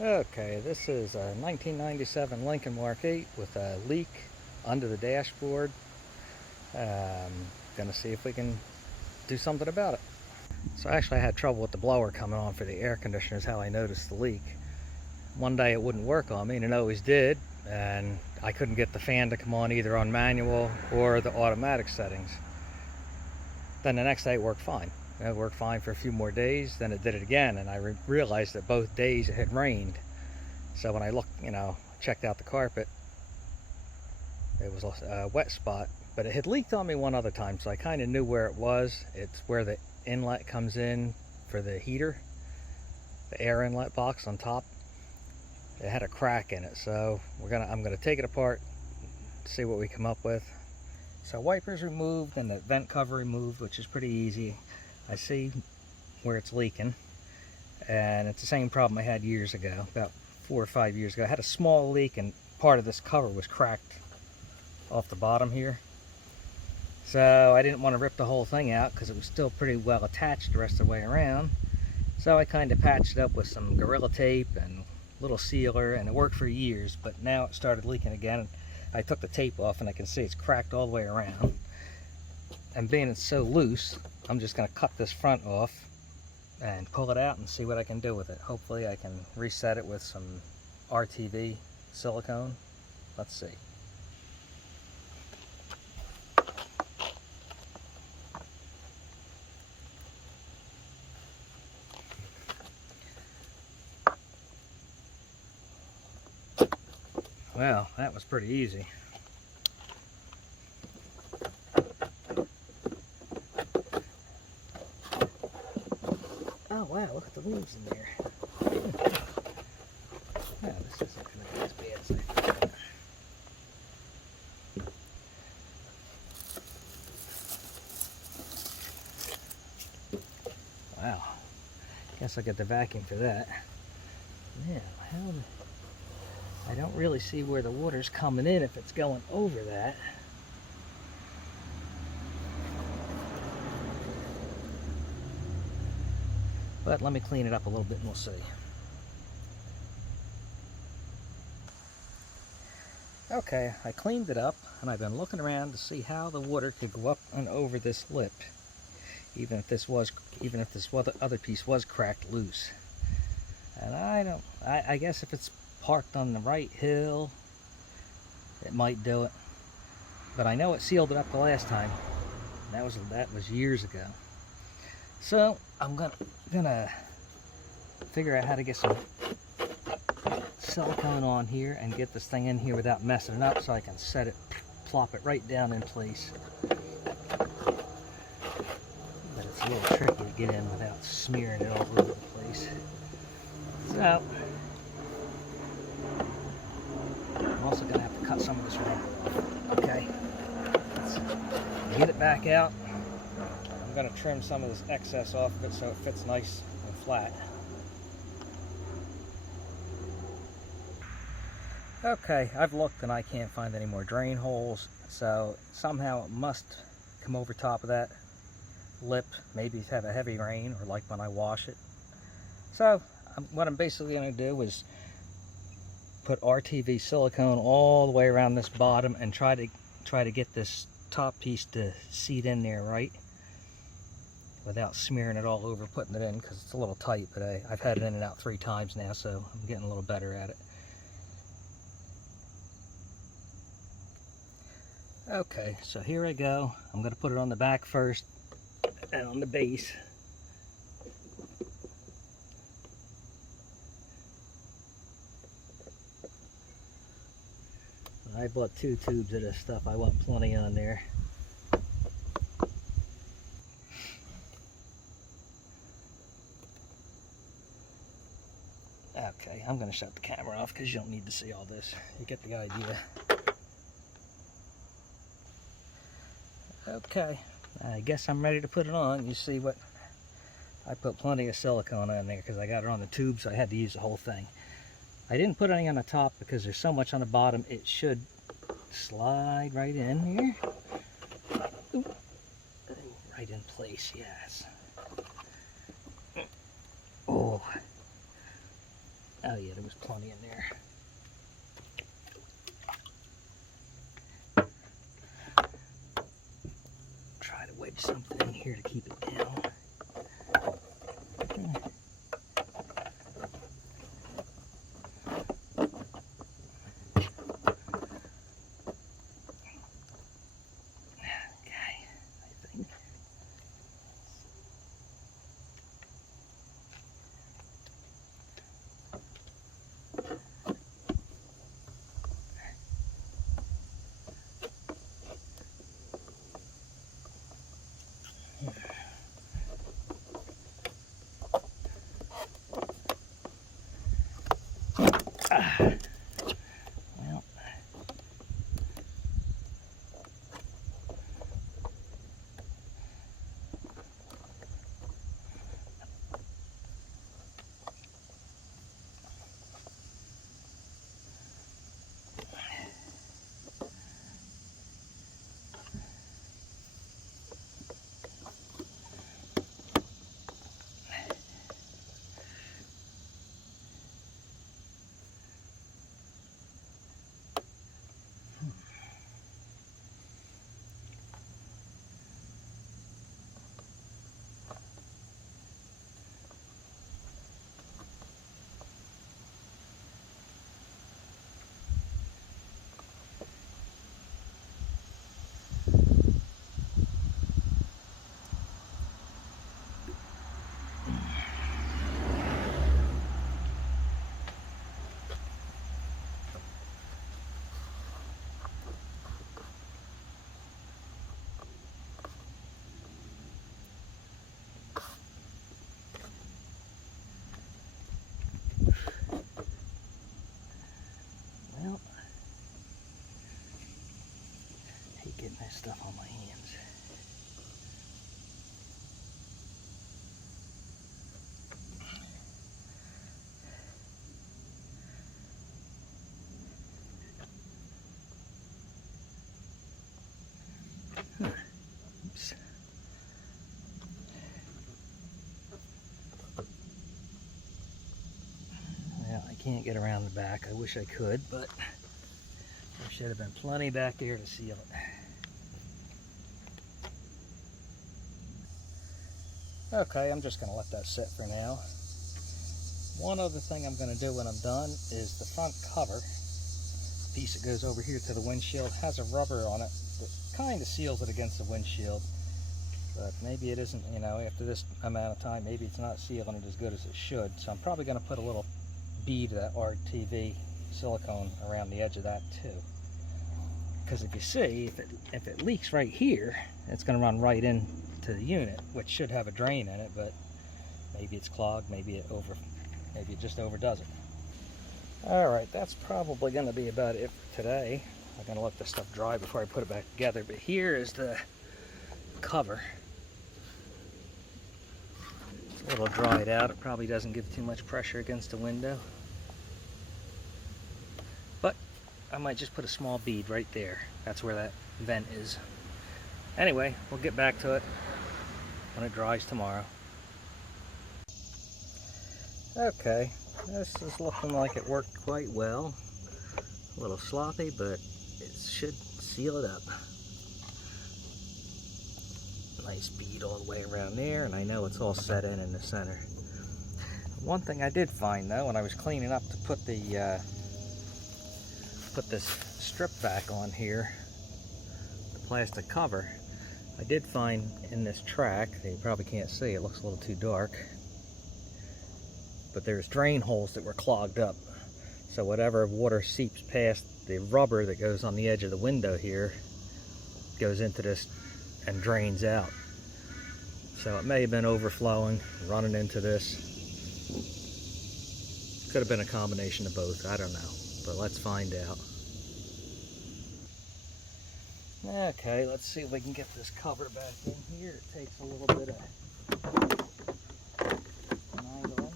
Okay, this is a 1997 Lincoln Mark 8 with a leak under the dashboard. Gonna see if we can do something about it. So actually I had trouble with the blower coming on for the air conditioner is how I noticed the leak. One day it wouldn't work on me, and it always did, and I couldn't get the fan to come on either on manual or the automatic settings. Then the next day it worked fine. It worked fine for a few more days, then it did it again, and I realized that both days it had rained. So when I looked, checked out the carpet, it was a wet spot, but it had leaked on me one other time, so I kind of knew where it was. It's where the inlet comes in for the heater, the air inlet box on top. It had a crack in it, so I'm gonna take it apart, see what we come up with. So wipers removed and the vent cover removed, which is pretty easy. I see where it's leaking, and it's the same problem I had years ago, about 4 or 5 years ago. I had a small leak and part of this cover was cracked off the bottom here. So I didn't want to rip the whole thing out because it was still pretty well attached the rest of the way around. So I kind of patched it up with some Gorilla Tape and little sealer, and it worked for years, but now it started leaking again. I took the tape off and I can see it's cracked all the way around. And being it's so loose, I'm just going to cut this front off and pull it out and see what I can do with it. Hopefully I can reset it with some RTV silicone. Let's see. Well, that was pretty easy. Oh wow, look at the leaves in there. Yeah, this isn't going to be as bad as I thought. Wow. Guess I'll get the vacuum for that. Yeah, I don't really see where the water's coming in if it's going over that. But let me clean it up a little bit and we'll see. Okay, I cleaned it up and I've been looking around to see how the water could go up and over this lip, even if this other piece was cracked loose. And I guess if it's parked on the right hill, it might do it. But I know it sealed it up the last time. That was years ago. So I'm gonna figure out how to get some silicone on here and get this thing in here without messing it up, so I can plop it right down in place. But it's a little tricky to get in without smearing it all over the place. So I'm also gonna have to cut some of this rubber off. Okay, let's get it back out. I'm gonna trim some of this excess off of it so it fits nice and flat. Okay, I've looked and I can't find any more drain holes, so somehow it must come over top of that lip. Maybe it's had a heavy rain, or like when I wash it. So what I'm basically going to do is put RTV silicone all the way around this bottom and try to get this top piece to seat in there right, without smearing it all over putting it in, because it's a little tight, but I've had it in and out 3 times now, so I'm getting a little better at it. Okay, so here I go. I'm going to put it on the back first and on the base. I bought 2 tubes of this stuff. I want plenty on there. Okay, I'm going to shut the camera off because you don't need to see all this. You get the idea. Okay, I guess I'm ready to put it on. You see what? I put plenty of silicone on there because I got it on the tube, so I had to use the whole thing. I didn't put any on the top because there's so much on the bottom. It should slide right in here. Ooh. Right in place, yes. Oh, Oh yeah, there was plenty in there. Try to wedge something in here to keep it down. Well, hate getting that stuff on my hands. Oops. Well, I can't get around the back. I wish I could, but there should have been plenty back there to seal it. Okay, I'm just going to let that sit for now. One other thing I'm going to do when I'm done is the front cover, the piece that goes over here to the windshield, has a rubber on it that kind of seals it against the windshield. But maybe it isn't, you know, after this amount of time, maybe it's not sealing it as good as it should. So I'm probably going to put a little bead of that RTV silicone around the edge of that too. Because if you see, if it leaks right here, it's going to run right into the unit, which should have a drain in it, but maybe it's clogged, maybe it just overdoes it. Alright, that's probably going to be about it for today. I'm going to let this stuff dry before I put it back together, but here is the cover. It's a little dried out. It probably doesn't give too much pressure against the window. But I might just put a small bead right there. That's where that vent is. Anyway, we'll get back to it when it dries tomorrow. Okay, this is looking like it worked quite well. A little sloppy, but it should seal it up. Nice bead all the way around there, and I know it's all set in the center. One thing I did find though, when I was cleaning up to put the put this strip back on here, the plastic cover, I did find in this track, you probably can't see, it looks a little too dark, but there's drain holes that were clogged up. So whatever water seeps past the rubber that goes on the edge of the window here goes into this and drains out. So it may have been overflowing, running into this. Could have been a combination of both, I don't know, but let's find out. Okay, let's see if we can get this cover back in here. It takes a little bit of finagling.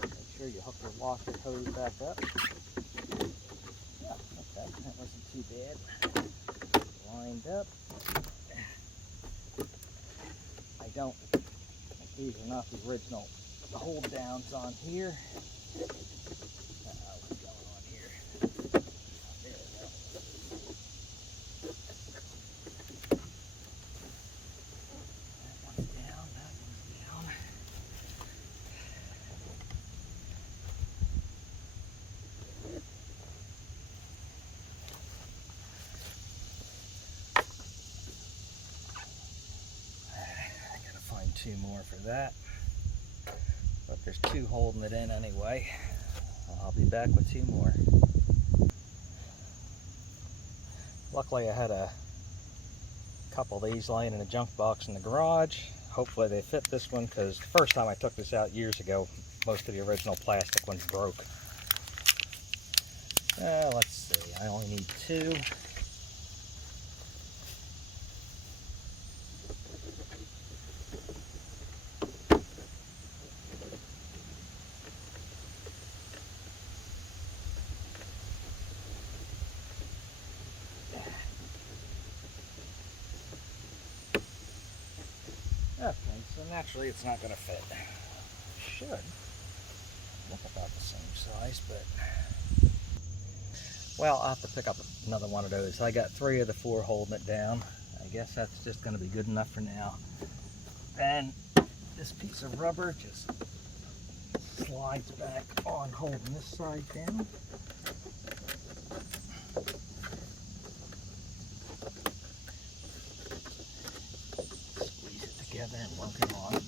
Make sure you hook your washer hose back up. Yeah, okay, that wasn't too bad. Lined up. These are not the original the hold downs on here. What's going on here? There we go. That one's down, that one's down. I gotta find 2 more for that. But there's 2 holding it in anyway. I'll be back with 2 more. Luckily I had a couple of these laying in a junk box in the garage. Hopefully they fit this one, because the first time I took this out years ago, most of the original plastic ones broke. Let's see, I only need 2. Okay, so naturally it's not going to fit. Should look about the same size, but well, I'll have to pick up another one of those. I got 3 of the 4 holding it down. I guess that's just going to be good enough for now. And this piece of rubber just slides back on, holding this side down. Together and work it on.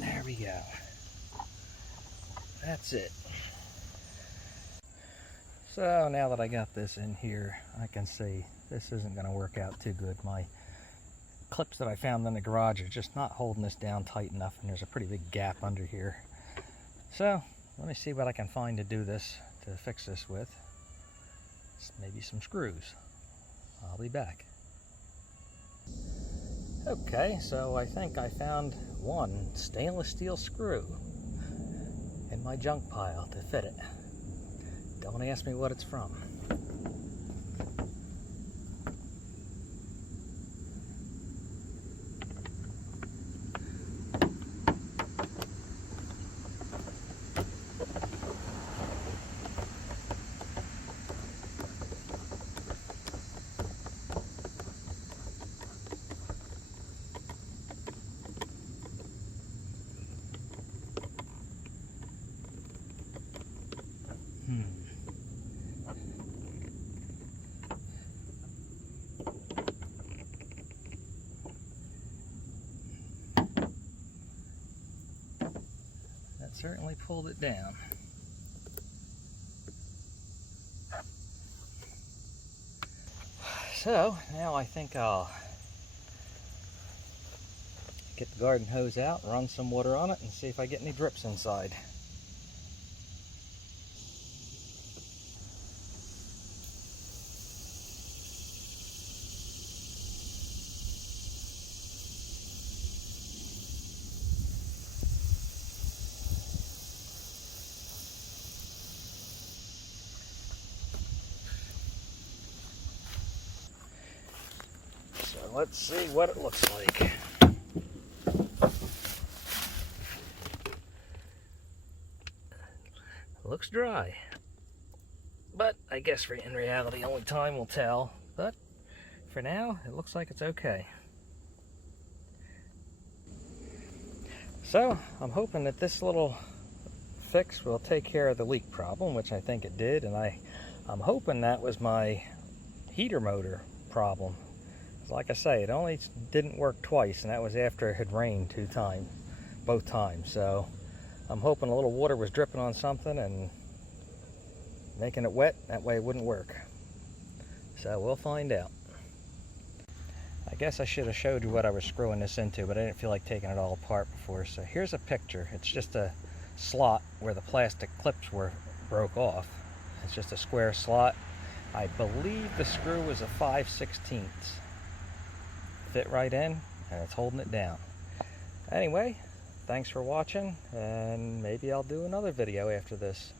There we go. That's it. So now that I got this in here, I can see this isn't going to work out too good. My clips that I found in the garage are just not holding this down tight enough, and there's a pretty big gap under here. So let me see what I can find to do this, to fix this with. Maybe some screws. I'll be back. Okay, so I think I found 1 stainless steel screw in my junk pile to fit it. Don't ask me what it's from. That certainly pulled it down. So now I think I'll get the garden hose out, run some water on it, and see if I get any drips inside. So let's see what it looks like. Looks dry, but I guess in reality only time will tell. But for now it looks like it's okay. So I'm hoping that this little fix will take care of the leak problem, which I think it did, and I'm hoping that was my heater motor problem. Like I say, it only didn't work twice, and that was after it had rained both times. So I'm hoping a little water was dripping on something and making it wet. That way it wouldn't work. So we'll find out. I guess I should have showed you what I was screwing this into, but I didn't feel like taking it all apart before. So here's a picture. It's just a slot where the plastic clips broke off. It's just a square slot. I believe the screw is a 5/16. Fit right in, and it's holding it down. Anyway, thanks for watching, and maybe I'll do another video after this.